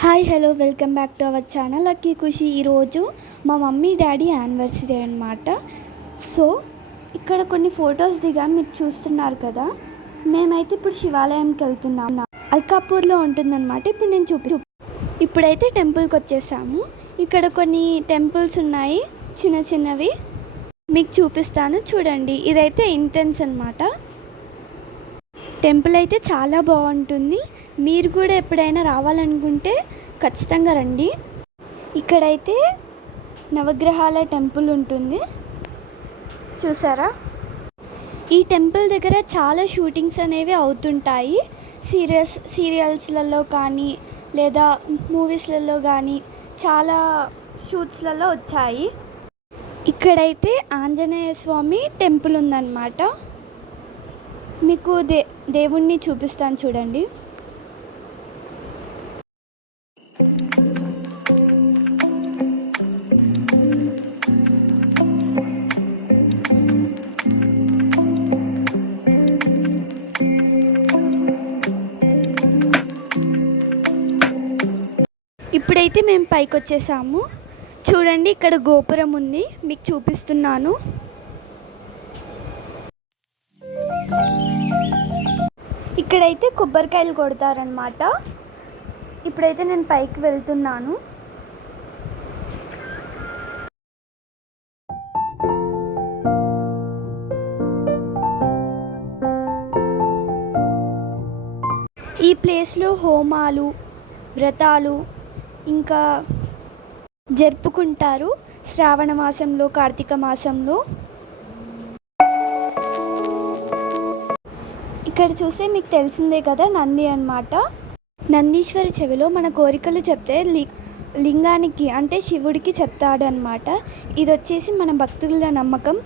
Hi hello welcome back to our channel lucky Khushi. ఈరోజు మా mummy daddy anniversary అనమాట. So ఇక్కడ కొన్ని ఫొటోస్ దిగా మీరు చూస్తున్నారు కదా. మేమైతే ఇప్పుడు శివాలయంకి వెళ్తున్నాం. అల్కాపూర్లో ఉంటుందన్నమాట. ఇప్పుడు నేను ఇప్పుడైతే టెంపుల్కి వచ్చేసాము. ఇక్కడ కొన్ని టెంపుల్స్ ఉన్నాయి, చిన్న చిన్నవి మీకు చూపిస్తాను చూడండి. ఇదైతే ఎంట్రన్స్ అనమాట. టెంపుల్ అయితే చాలా బాగుంటుంది. మీరు కూడా ఎప్పుడైనా రావాలనుకుంటే ఖచ్చితంగా రండి. ఇక్కడైతే నవగ్రహాల టెంపుల్ ఉంటుంది, చూసారా. ఈ టెంపుల్ దగ్గర చాలా షూటింగ్స్ అనేవి అవుతుంటాయి. సీరియల్స్లలో కానీ లేదా మూవీస్లలో కానీ చాలా షూట్స్లలో వచ్చాయి. ఇక్కడైతే ఆంజనేయ స్వామి టెంపుల్ ఉందన్నమాట. మీకు దేవుణ్ణి చూపిస్తాను చూడండి. ఇప్పుడైతే మేము పైకి వచ్చేసాము. చూడండి, ఇక్కడ గోపురం ఉంది, మీకు చూపిస్తున్నాను. ఇక్కడైతే కొబ్బరికాయలు కొడతారనమాట. ఇప్పుడైతే నేను పైకి వెళ్తున్నాను. ఈ ప్లేస్లో హోమాలు, వ్రతాలు ఇంకా జరుపుకుంటారు శ్రావణ మాసంలో, కార్తీక మాసంలో. ఇక్కడ చూస్తే మీకు తెలిసిందే కదా, నంది అన్నమాట. నందీశ్వరి చెవిలో మన కోరికలు చెప్తే లింగానికి అంటే శివుడికి చెప్తాడనమాట. ఇది వచ్చేసి మన భక్తుల నమ్మకం.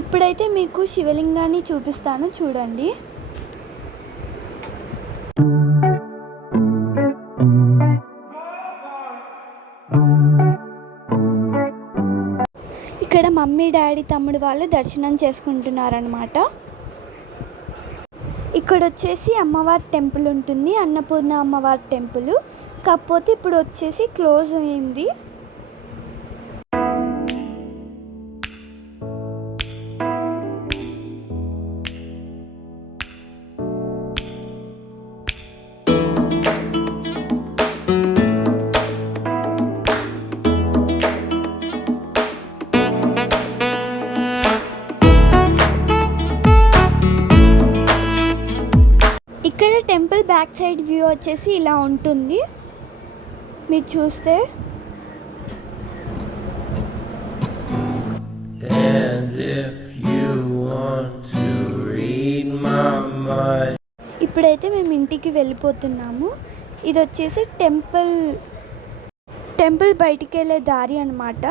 ఇప్పుడైతే మీకు శివలింగాన్ని చూపిస్తాను చూడండి. ఇక్కడ మమ్మీ డాడీ తమ్ముడు వాళ్ళు దర్శనం చేసుకుంటున్నారనమాట. ఇక్కడ వచ్చేసి అమ్మవారి టెంపుల్ ఉంటుంది, అన్నపూర్ణ అమ్మవారి టెంపుల్. కాకపోతే ఇప్పుడు వచ్చేసి క్లోజ్ అయింది. ఇక్కడ టెంపుల్ బ్యాక్ సైడ్ వ్యూ వచ్చేసి ఇలా ఉంటుంది, మీరు చూస్తే. ఇప్పుడైతే మేము ఇంటికి వెళ్ళిపోతున్నాము. ఇది వచ్చేసి టెంపుల్ బయటికి వెళ్ళే దారి అన్నమాట.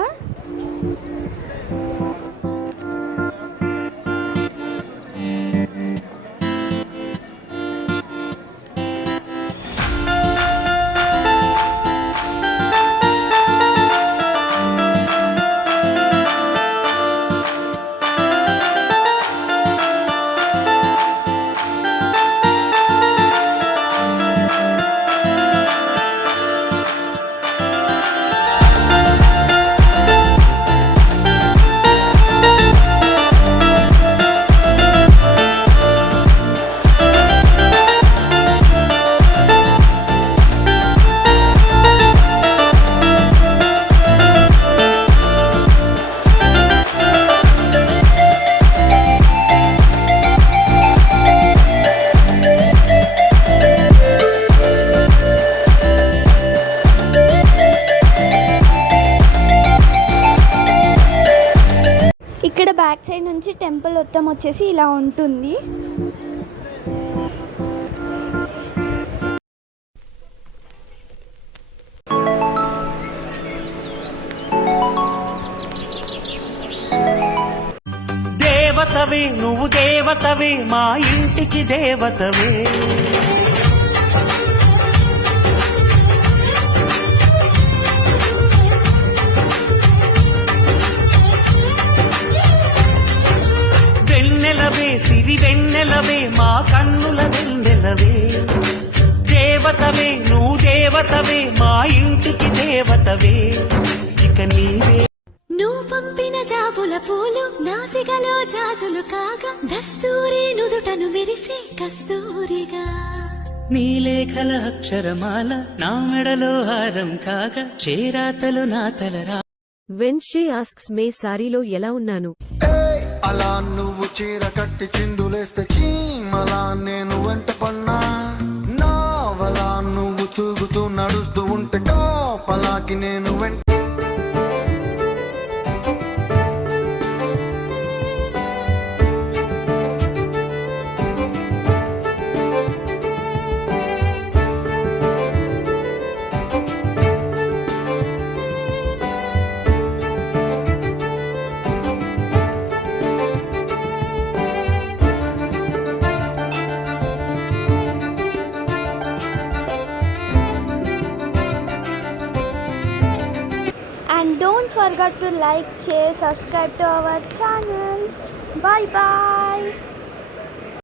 ఇక్కడ బ్యాక్ సైడ్ నుంచి టెంపుల్ మొత్తం వచ్చేసి ఇలా ఉంటుంది. దేవతవే నువ్వు, దేవతవే మా ఇంటికి దేవతవే. వెన్నెలవే సిరి వెన్నెలవే మా కన్నుల వెన్నెలవే. దేవతవే నువ్వు, దేవతవే జాబుల పూలు నాసికలో జాజులు కాగా దస్తూరి నుదుటను మెరిసే కస్తూరిగా నీలేఖల అక్షరమాల నా మెడలో హారం కాగా చేరాతలు నా తలరా వెన్షే ఆస్క్స్ మే సారీలో ఎలా ఉన్నాను? ఏయ్, అలా నువ్వు చీర కట్టి చిందులేస్తే చీమలా నేను వెంట పన్నా నావలా నువ్వు తూగుతూ నడుస్తూ ఉంటే కాపలాకి నేను వెంట And don't forget to like, share, subscribe to our channel. Bye bye.